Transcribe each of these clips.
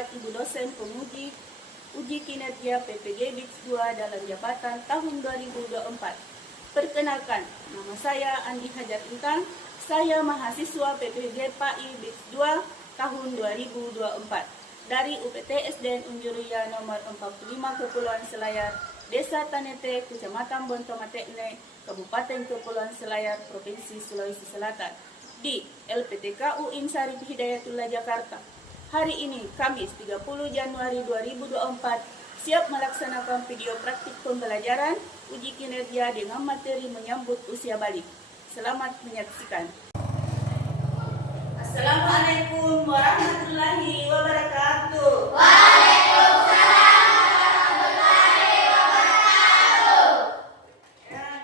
Bapak Ibu dosen penguji uji kinerja PPG BIPS 2 dalam jabatan tahun 2024. Perkenalkan, nama saya Andi Hajar Intan. Saya mahasiswa PPG PAI BIPS 2 tahun 2024 dari UPTSDN Unjuria nomor 45 Kepulauan Selayar, Desa Tanete, Kecamatan Bontomatekne, Kabupaten Kepulauan Selayar, Provinsi Sulawesi Selatan, di LPTKU Insarif Hidayatullah Jakarta. Hari ini, Kamis 30 Januari 2024, siap melaksanakan video praktik pembelajaran uji kinerja dengan materi menyambut usia balik. Selamat menyaksikan. Assalamualaikum warahmatullahi wabarakatuh. Waalaikumsalam warahmatullahi wabarakatuh.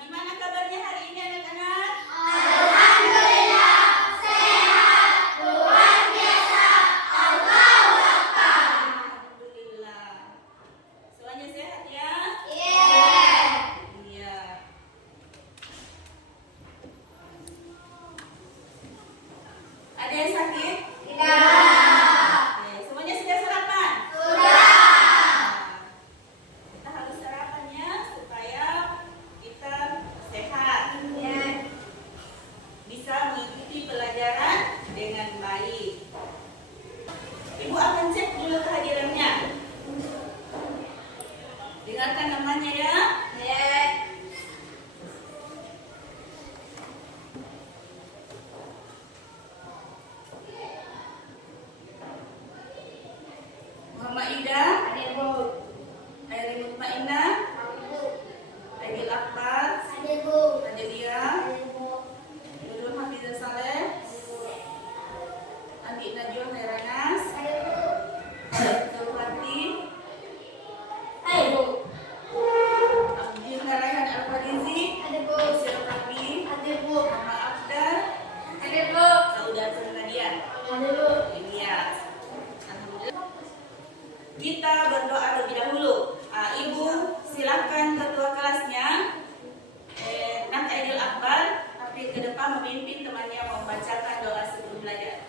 Gimana kabarnya hari ini anak-anak? Alhamdulillah, sehat, luar biasa, Allahu Akbar. Alhamdulillah. Semuanya sehat ya? Iya. Ada yang sakit? Oke, semuanya sudah sarapan? Kita harus sarapannya supaya kita sehat. Bisa mengikuti pelajaran dengan baik. Ibu akan cek dulu kehadirannya. Dengarkan namanya ya. Muhammad Ida, Airi Mutmainna, Aidil Akbar, Adelia, Nurul Hafizah Saleh, Andi Najwa Heranas, Abdul Hati, Abdul Raihan Al-Farizi, Syed Rabi, Muhammad Afdal, Saudatul Nadia. Ilyas. Alhamdulillah. Kita berdoa lebih dahulu. Ibu silakan ketua kelasnya, Nak Aidil Akbar, tapi ke depan memimpin temannya membacakan doa sebelum belajar.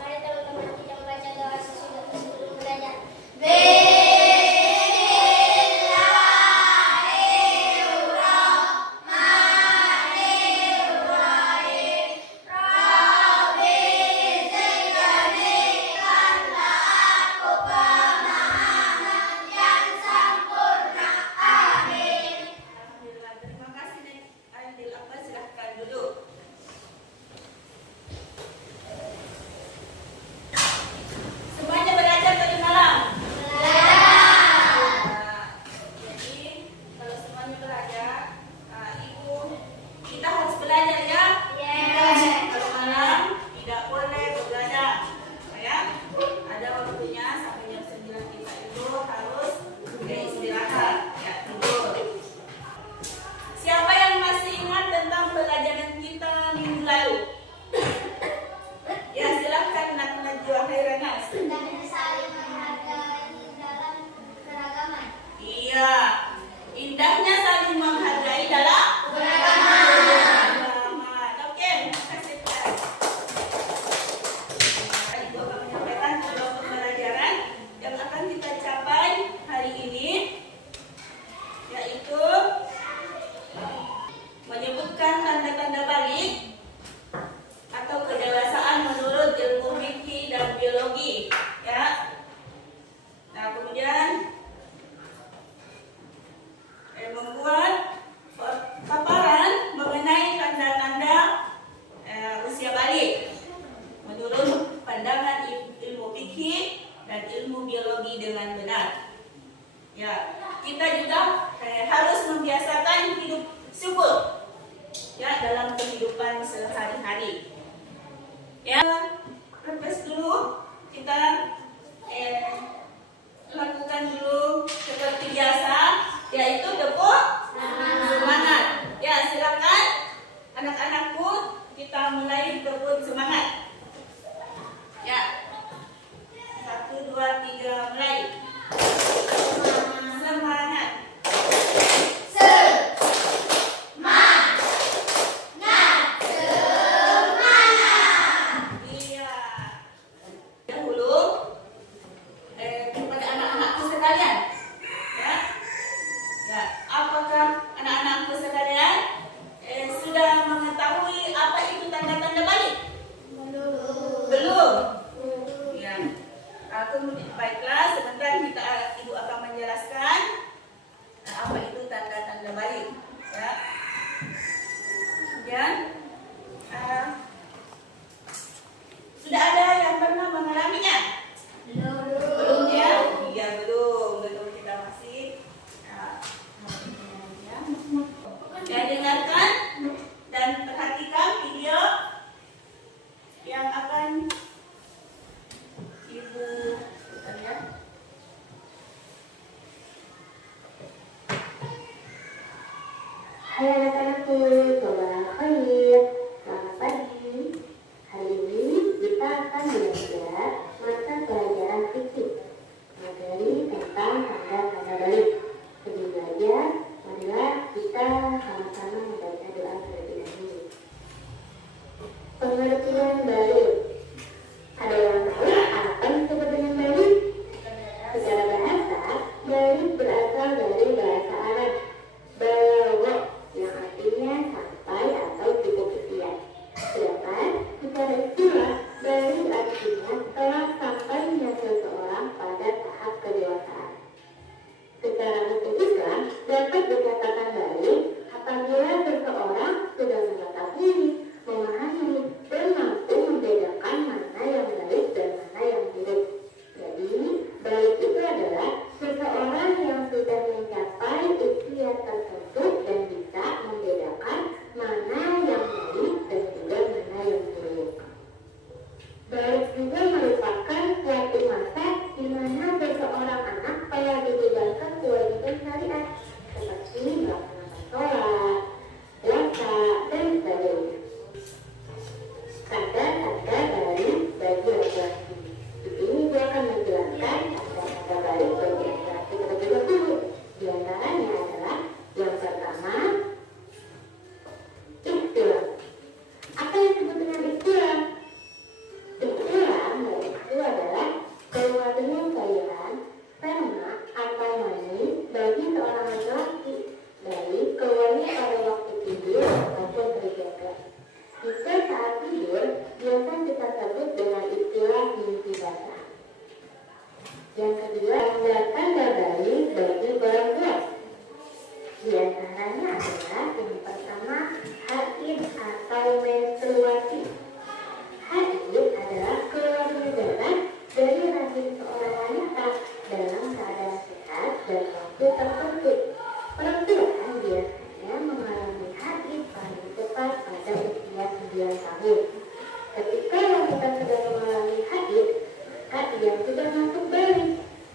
Mari teman-teman kita membaca doa sesudah sebelum belajar. Alhamdulillah. Terima kasih Nak Aidil Akbar, silahkan duduk. Semuanya belajar tadi malam? Jadi kalau semuanya belajar, ibu kita harus belajar ya. Kalau malam tidak boleh begadang, ya. Ada waktunya sampai jam 9 kita itu harus istirahat, ya tidur. Siapa yang masih ingat tentang pelajaran kita minggu lalu? Ya silahkan Nak Najwa Hairanas. Saling menghargai dalam keragaman. Iya, indahnya saling menghargai dalam Keragaman. agama. Oke, makasih Pak. Ibu akan menyampaikan pokok pembelajaran yang akan kita capai hari ini, yaitu menyebutkan tanda-tanda balik atau kedewasaan menurut ilmu fikih dan biologi, ya. Nah, kemudian membuat paparan mengenai tanda-tanda usia balik menurut pandangan ilmu fikih dan ilmu biologi dengan benar. Ya, kita juga harus membiasakan hidup syukur ya dalam kehidupan sehari-hari. Ya, refresh dulu, kita lakukan dulu seperti biasa, yaitu tepuk semangat. Ya, silakan anak-anakku, kita mulai tepuk semangat. Ya, 1, 2, 3, mulai. Semangat. Semangat. Sudah ada yang pernah mengalaminya? Belum ya? Iya belum kita masih. Dan dengarkan dan perhatikan video yang akan Ibu lihat. Hai anak-anakku, saudara khair, selamat pagi. Hari ini kita akan belajar mata pelajaran fikih, materi tentang tanda-tanda balik. Sebelum belajar, marilah kita sama-sama membaca doa terlebih dahulu. Pengertian balik. Ada yang tahu apa yang disebut dengan balik? Secara bahasa, balik berasal dari bahasa Arab balagha, yang artinya sampai atau cukup sekian. Sedangkan secara istilah, balik artinya telah sampainya seseorang pada tahap kedewasaan. Secara hukum Islam, dapat dikatakan balik apabila seseorang sudah mengetahui, memahami, dan mampu membedakan mana yang baik dan mana yang buruk. Jadi, balik itu adalah seseorang yang sudah mencapai usia tertentu dan bisa membedakan mana yang baik dan juga mana yang buruk. Balik juga merupakan suatu masa di mana seseorang anak telah dibebankan kewajiban syariat seperti melaksanakan sholat, puasa, dan sebagainya. Tanda-tanda balik bagi laki-laki. Di sini saya akan menjelaskan tanda-tanda balik bagi laki-laki terlebih dahulu. Di antaranya adalah yang pertama, ikhtilam. Apa yang disebut dengan ikhtilam? Ikhtilam itu adalah keluarnya cairan sperma atau mani bagi seorang laki-laki dari keluarnya pada waktu tidur maupun terjaga. Jika saat tidur, biasa kita sebut dengan istilah mimpi basah. Yang kedua, tanda-tanda balik bagi perempuan. Di antaranya adalah yang pertama, haid atau menstruasi. Haid adalah keluarnya darah dari rahim seorang wanita dalam keadaan sehat dan waktu tertentu. Perempuan biasanya mengalami haid paling cepat pada usia 9 tahun. Ketika wanita sudah mengalami haid, maka ia sudah masuk balik.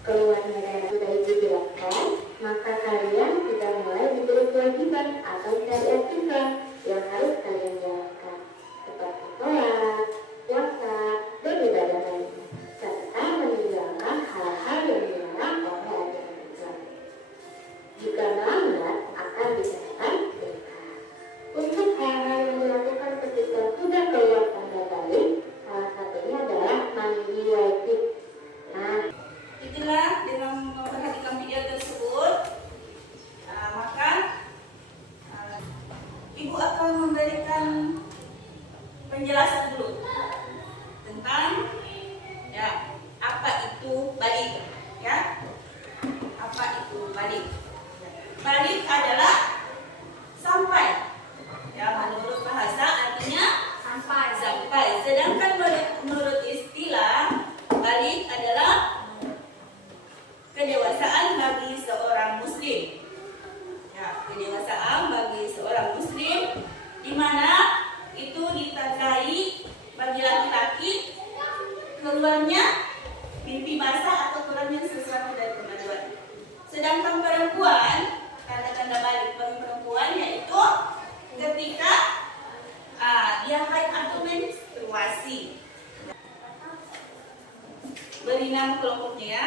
Keluarnya darah sudah dijelaskan, maka kalian sudah mulai diberi kewajiban atau syariat Islam yang harus kalian jalankan, seperti sholat, puasa, dan ibadah lainnya, serta meninggalkan hal-hal yang dilarang oleh ajaran Islam. Jika melanggar, akan dikenakan dosa. Untuk hal-hal yang dilakukan ketika sudah keluar tanda balik, salah satunya adalah mandi wajib. Nah, Itulah dengan memperhatikan video tersebut, maka Ibu akan memberikan penjelasan dulu tentang apa itu balik, ya. Apa itu balik? Balik adalah sampai, ya, menurut bahasa artinya sampai. Sedangkan menurut istilah, balik adalah kedewasaan bagi seorang muslim. Ya, kedewasaan bagi seorang muslim, di mana itu ditandai bagi laki-laki keluarnya mimpi basah atau keluarnya sesuatu dari kemaluan. Sedangkan perempuan, tanda-tanda balik bagi perempuan yaitu ketika dia haid atau menstruasi. Beri nama kelompoknya, ya.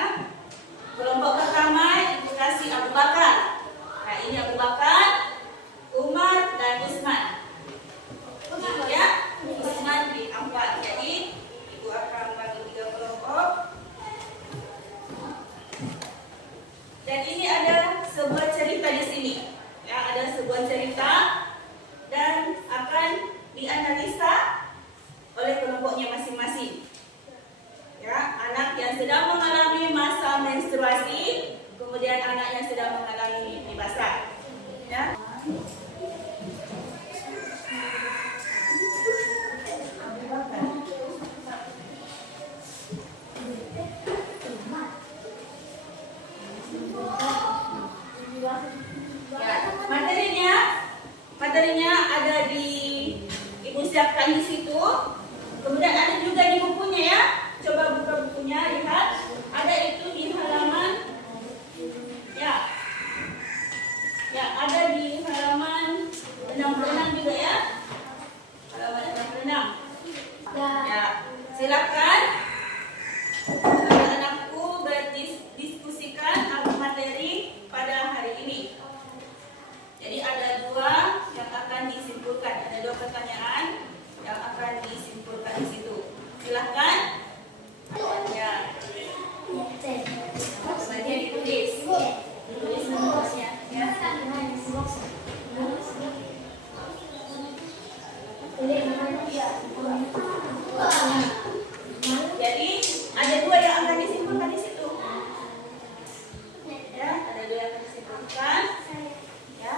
Kelompok pertama Ibu kasih Abu Bakar. Nah, ini Abu Bakar, Umar, dan Utsman. Ya, Utsman bin Affan. Jadi Ibu akan bagi 3 kelompok. Dan ini ada sebuah cerita di sini. Ya, ada sebuah cerita dan akan dianalisa oleh kelompoknya masing-masing. Ya, anak yang sedang mengalami masa menstruasi, kemudian anak yang sedang mengalami mimpi basah. Ya. Silakan anak-anakku berdiskusikan apa materi pada hari ini. Jadi ada dua yang akan disimpulkan, ada dua pertanyaan yang akan disimpulkan di situ. Silakan. Ya. Bagian ditulis. Tulis rumusnya. Ya. Jadi ada dua yang akan disimpulkan di situ. Ya, ada dua yang akan disimpulkan. Ya. Ya.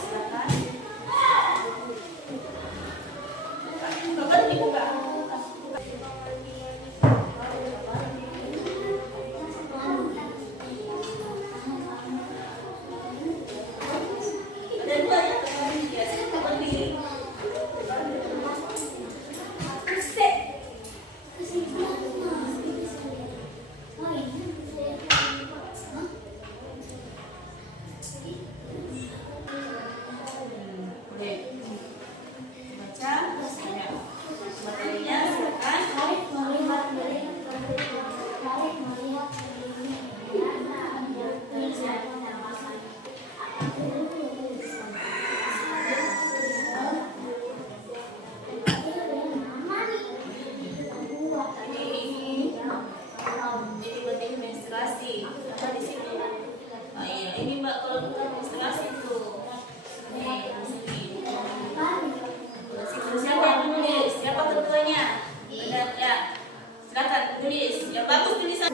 Silakan. Bapak dibuka. Ada dua ya. Ya, silakan berdiri. Sit. Boleh. Baca. Tanya. Materinya silakan. Ini penting menstruasi. Apa di sini? Oh iya, ini Mbak kalau bukan menstruasi tuh. Nih, di sini. Siapa yang menulis? Siapa ketuanya? Benar ya. Silakan tulis. Yang bagus tulisan.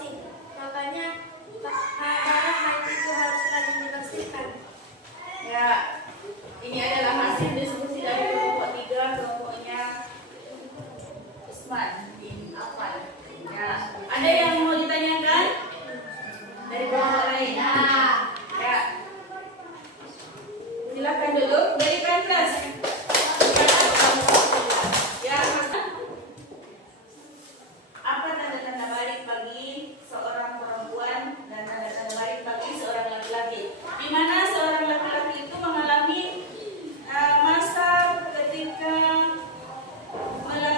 toksik. Makanya dalam hal itu harus rajin dibersihkan. Ya, ini adalah hasil diskusi dari kelompok 3, kelompoknya Usman bin Affan. Ya, ada yang mau ditanyakan dari kelompok lain? Ya, silakan dulu berikan kelas. Ya, apa tanda-tanda balik bagi seorang perempuan dan tanda-tanda balik bagi seorang laki-laki? Di mana seorang laki-laki itu mengalami masa ketika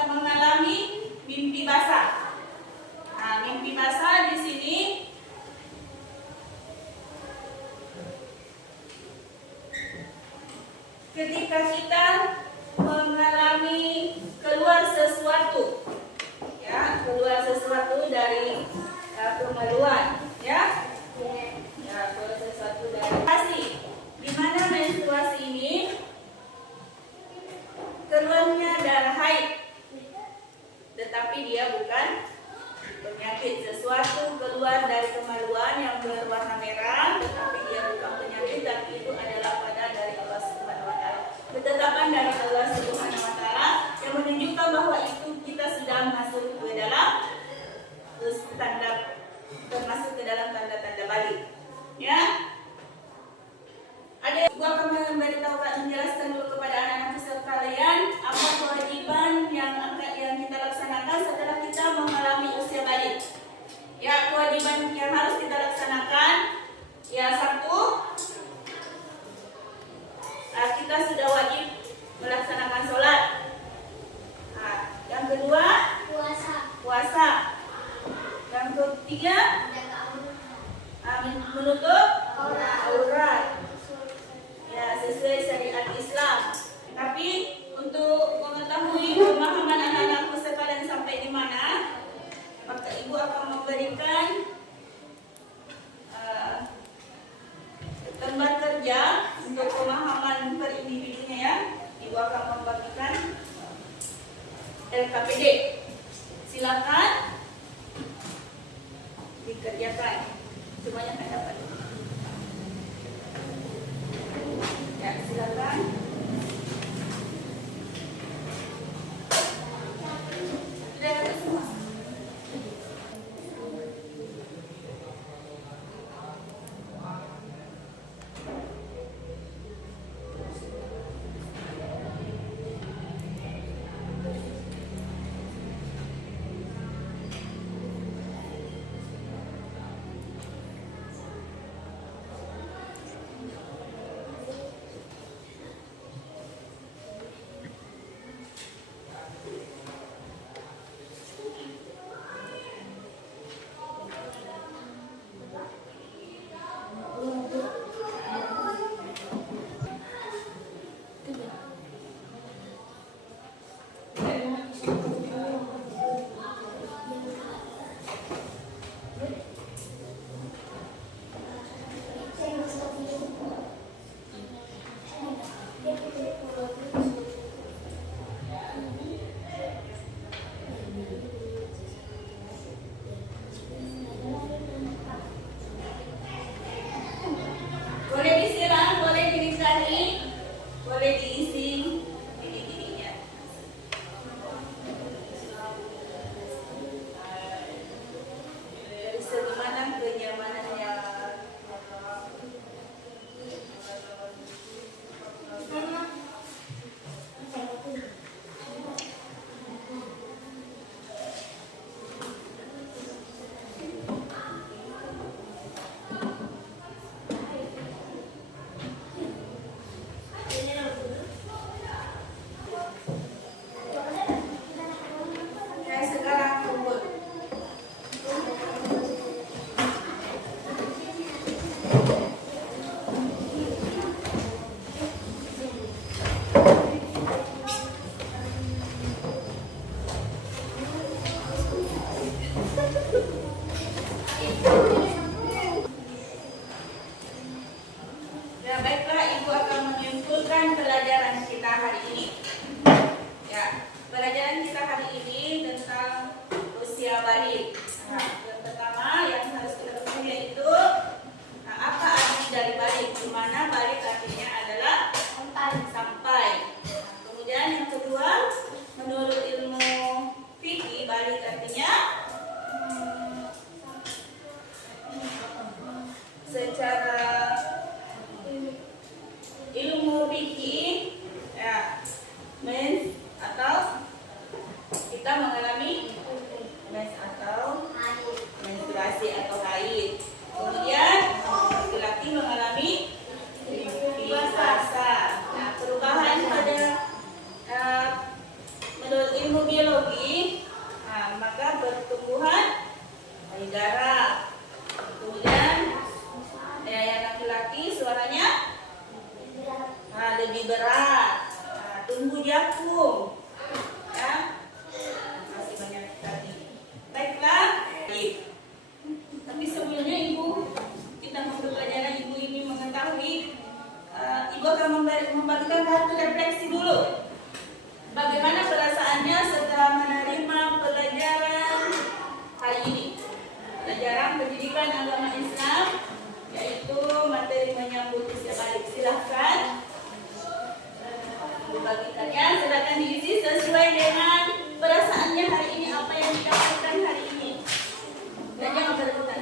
mengalami mimpi basah. Nah, mimpi basah di sini ketika kita mengalami keluar sesuatu, ya, keluar sesuatu dari kemaluan, ya, keluar sesuatu dari menstruasi. Di mana menstruasi ini keluarnya darah haid, tetapi dia bukan penyakit. Sesuatu keluar dari kemaluan yang berwarna merah, tetapi dia bukan penyakit, tapi itu adalah pada dari Allah Subhanahu wa taala. Ketetapan dari Allah Subhanahu wa taala yang menunjukkan bahwa itu kita sudah masuk ke dalam tanda, termasuk ke dalam tanda-tanda balik. Ya. Ada gua akan menjelaskan dulu kepada anak-anak sekalian apa kewajiban yang kita laksanakan setelah kita mengalami usia balik. Ya, kewajiban yang harus kita laksanakan, ya, satu, kita sudah wajib melaksanakan sholat. Nah, yang kedua, puasa. Yang ketiga, menutup aurat. Ya, sesuai syariat Islam. Tapi untuk mengetahui pemahaman anak-anakku sekalian sampai di mana, maka ibu akan memberikan lembar kerja untuk pemahaman per individunya, ya. Ibu akan membagikan LKPD. Silakan dikerjakan. Semuanya akan dapat. Ya, silakan. Lihat semua. secara ilmu fikih, ya, mens atau kita mengalami mens atau menstruasi atau haid. Kemudian laki-laki mengalami puasa. Nah, perubahan pada menurut ilmu biologi, maka pertumbuhan payudara. Kemudian yang laki-laki suaranya lebih berat, tumbuh jagung, ya, masih banyak tadi. Baiklah, tapi sebelumnya ibu, kita membuka pelajaran ibu ini mengetahui, ibu akan membagikan kartu refleksi dulu. Bagaimana perasaannya setelah menerima pelajaran hari ini? Pelajaran pendidikan agama Islam, yaitu materi menyambut usia balik. Silahkan dibagikannya, silahkan diisi sesuai dengan perasaannya hari ini, apa yang didapatkan hari ini. Dan jangan berebutan.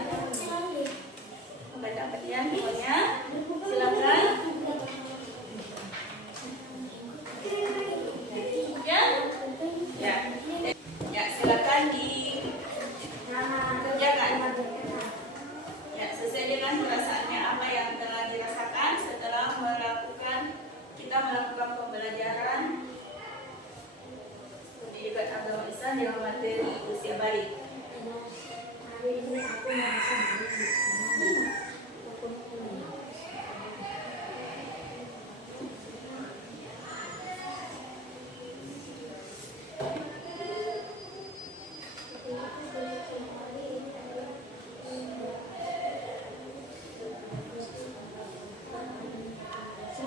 Membaca petian semuanya, silahkan. Ya, silakan dikerjakan. Ya, sesuai dengan perasaannya apa yang telah dirasakan setelah kita melakukan pembelajaran pendidikan agama Islam dengan materi usia balik. Hari ini aku merasa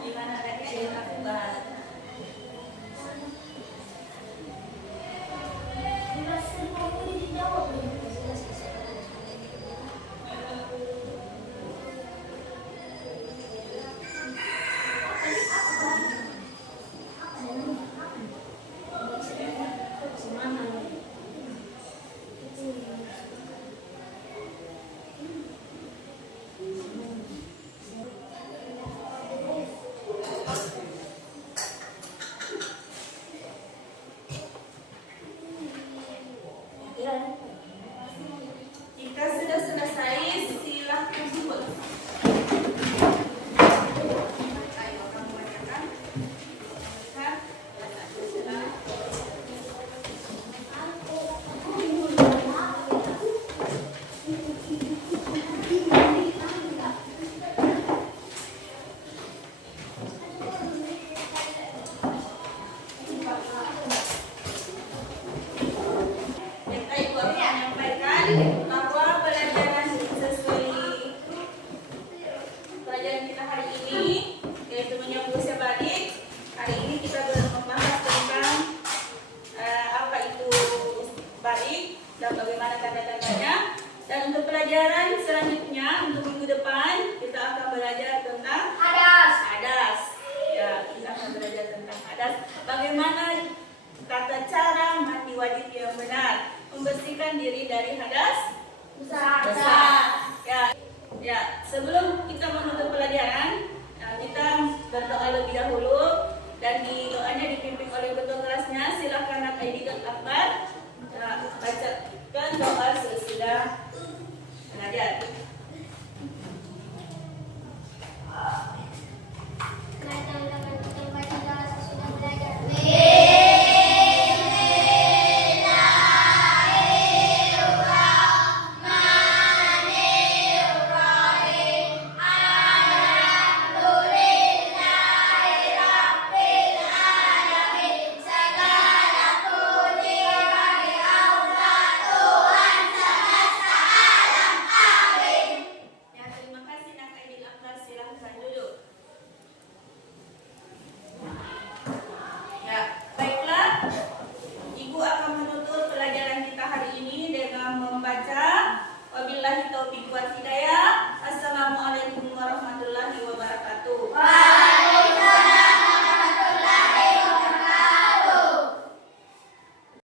Gimana reaksi akibat? Jika sudah selesai, silahkan duduk. Ayo, kamu bacakan. Bahwa pelajaran sesuai pelajaran kita hari ini, yaitu menyambut usia balik. Hari ini kita membahas tentang apa itu balik dan bagaimana tanda-tandanya. Dan untuk pelajaran selanjutnya, untuk minggu depan kita akan belajar tentang hadas. Ya, kita akan belajar tentang hadas. Bagaimana tata cara mandi wajib yang benar, membersihkan diri dari hadas besar. Ya, sebelum kita menutup pelajaran, kita berdoa lebih dahulu, dan di doanya dipimpin oleh ketua kelasnya. Silakan Nak Aidi dan Akbar bacakan doa sesudah mengajar. Wabillahi taufiq wal hidayah.